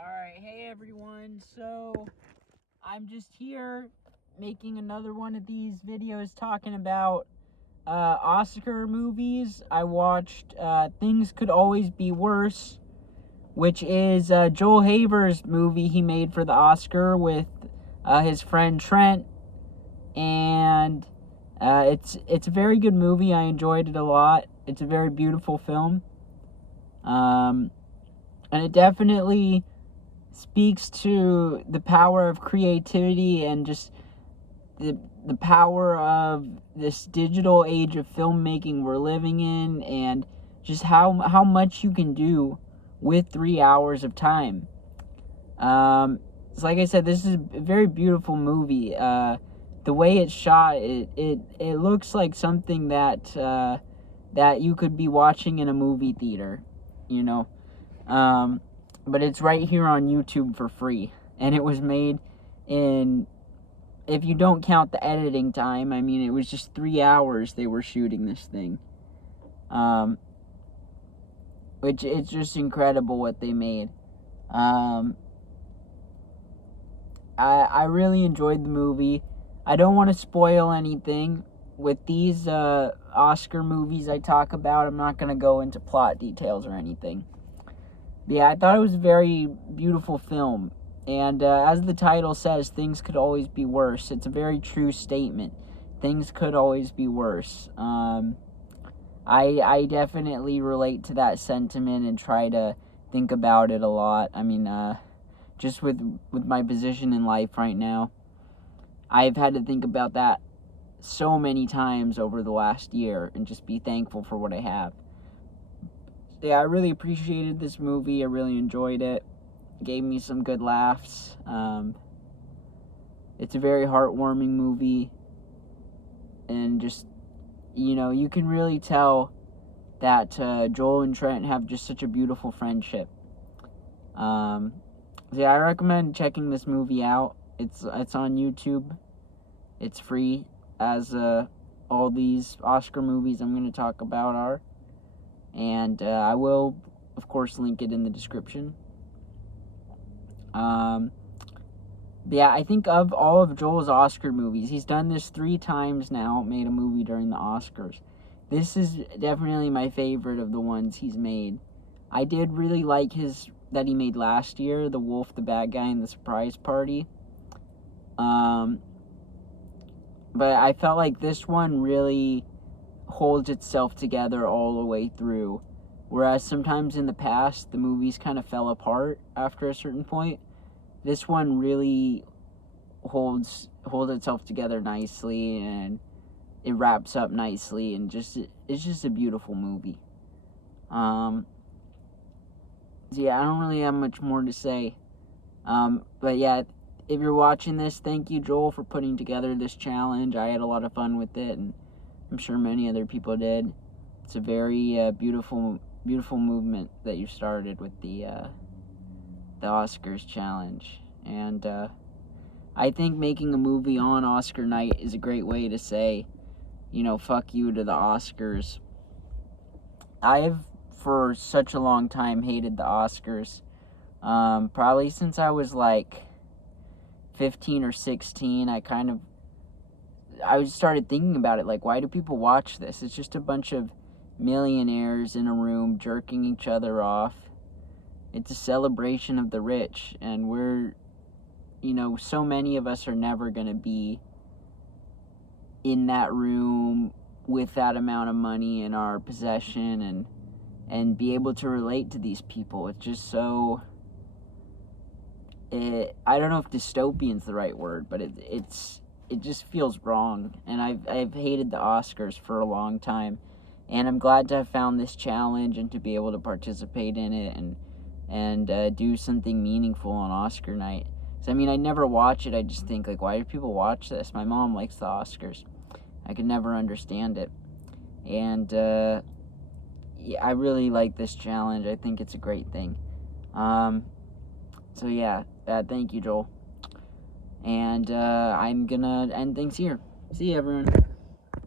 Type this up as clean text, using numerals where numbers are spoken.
Alright, hey everyone, so I'm just here making another one of these videos talking about Oscar movies. I watched Things Could Always Be Worse, which is Joel Haver's movie he made for the Oscar with his friend Trent, and it's a very good movie. I enjoyed it a lot. It's a very beautiful film, and it definitely speaks to the power of creativity and just the power of this digital age of filmmaking we're living in, and just how much you can do with 3 hours of time. So like I said, this is a very beautiful movie. The way it's shot, it looks like something that that you could be watching in a movie theater, you know. But it's right here on YouTube for free. And it was made in, if you don't count the editing time, I mean, it was just 3 hours they were shooting this thing. Which, it's just incredible what they made. I really enjoyed the movie. I don't want to spoil anything. With these Oscar movies I talk about, I'm not going to go into plot details or anything. Yeah, I thought it was a very beautiful film. And as the title says, things could always be worse. It's a very true statement. Things could always be worse. I definitely relate to that sentiment and try to think about it a lot. I mean, just with my position in life right now, I've had to think about that so many times over the last year and just be thankful for what I have. Yeah, I really appreciated this movie. I really enjoyed it. It gave me some good laughs. It's a very heartwarming movie. And just, you know, you can really tell that Joel and Trent have just such a beautiful friendship. So yeah, I recommend checking this movie out. It's on YouTube. It's free, as all these Oscar movies I'm going to talk about are. And I will, of course, link it in the description. Yeah, I think of all of Joel's Oscar movies, he's done this 3 times now, made a movie during the Oscars. This is definitely my favorite of the ones he's made. I did really like his that he made last year, The Wolf, the Bad Guy, and the Surprise Party. But I felt like this one really holds itself together all the way through, whereas sometimes in the past the movies kind of fell apart after a certain point. This one really holds itself together nicely, and it wraps up nicely, and it's just a beautiful movie. So yeah, I don't really have much more to say. But yeah, if you're watching this, thank you, Joel, for putting together this challenge. I had a lot of fun with it, and I'm sure many other people did. It's a very beautiful movement that you started with the Oscars challenge. And I think making a movie on Oscar night is a great way to say, you know, fuck you to the Oscars. I've, for such a long time, hated the Oscars. Probably since I was like 15 or 16, I started thinking about it, like, why do people watch this? It's just a bunch of millionaires in a room jerking each other off. It's a celebration of the rich, and we're, you know, so many of us are never going to be in that room with that amount of money in our possession and be able to relate to these people. It's just so, I don't know if dystopian's the right word, but it just feels wrong. And I've hated the Oscars for a long time, and I'm glad to have found this challenge and to be able to participate in it and do something meaningful on Oscar night. So I mean, I never watch it. I just think, like, why do people watch this? My mom likes the Oscars. I could never understand it. And yeah, I really like this challenge. I think it's a great thing. So yeah, thank you, Joel. And I'm gonna end things here. See you, everyone.